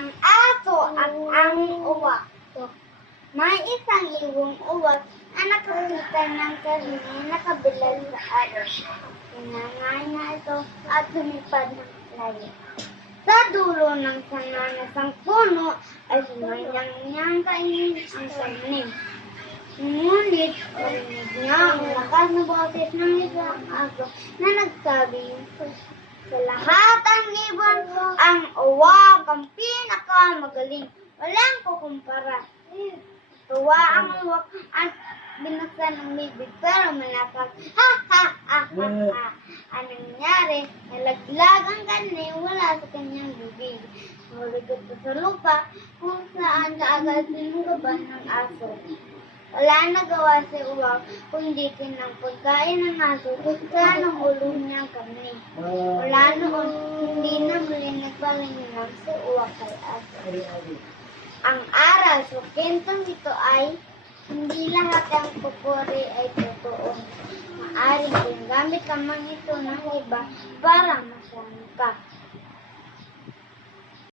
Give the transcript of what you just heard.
ang aso at ang uwak. May isang iwang uwak na nakakita ng karne nakabilad sa araw. Tinangay na ito at lumipad ng layo. Sa dulo ng sananasang puno ay sumayang niyang kainin ang karne. Ngunit narinig niya ang lakas na boses ng isang aso na nagsabi, sa lahat ang ibon, ang uwak ang pinakamagaling. Walang kukumpara. Tuwa ang uwak at binuksan ng bibig pero malakas. Ha ha ha ha ha. Anong nangyari? Nalaglag ang karne wala sa kanyang bibig. Naligot pa sa lupa kung saan kaagad sinugaban ng aso. Wala nagawa si uwak kundi kinang pagkain ng aso sa nahulog niyang karne. Wala noon, hindi na muli nagpalinlang si uwak kay aso. Ang aral sa kwentong ito ay hindi lahat ng pupuri ay totoo. Maaaring ginagamit lamang ito ng iba para masama ka.